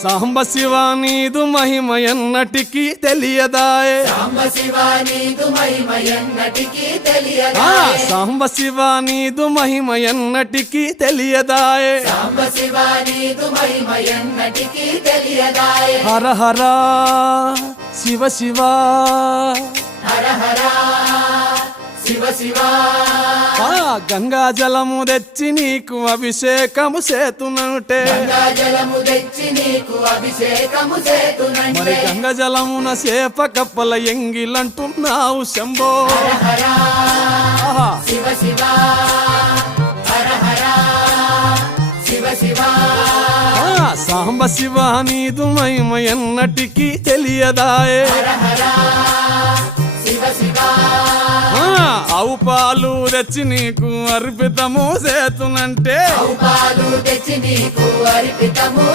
సాంబ శివ నీదు మహిమ ఎన్నటికీ తెలియదాయే సాంబ శివ నీదు మహిమ ఎన్నటికీ తెలియదాయే సాంబ శివ నీదు మహిమ ఎన్నటికీ తెలియదాయే సాంబ శివ నీదు మహిమ ఎన్నటికీ తెలియదాయే హర హర శివ శివ హర హర శివ శివ గంగా జలము తెచ్చి నీకు అభిషేకము చేతునంటే గంగా జలము తెచ్చి నీకు అభిషేకము మరి చేతునంటే గంగ జలమున చేప కప్పల ఎంగిలంటున్నావు శంభో హర హర ఆహా. శివ శివ హర హర శివ శివ సాంబ శివ నీదు మహిమ ఎన్నటికీ తెలియదాయే హర హర శివ శివ ఆవు పాలు తెచ్చి నీకు అర్పితము చేతునంటే పాలు తెచ్చి నీకు అర్పితము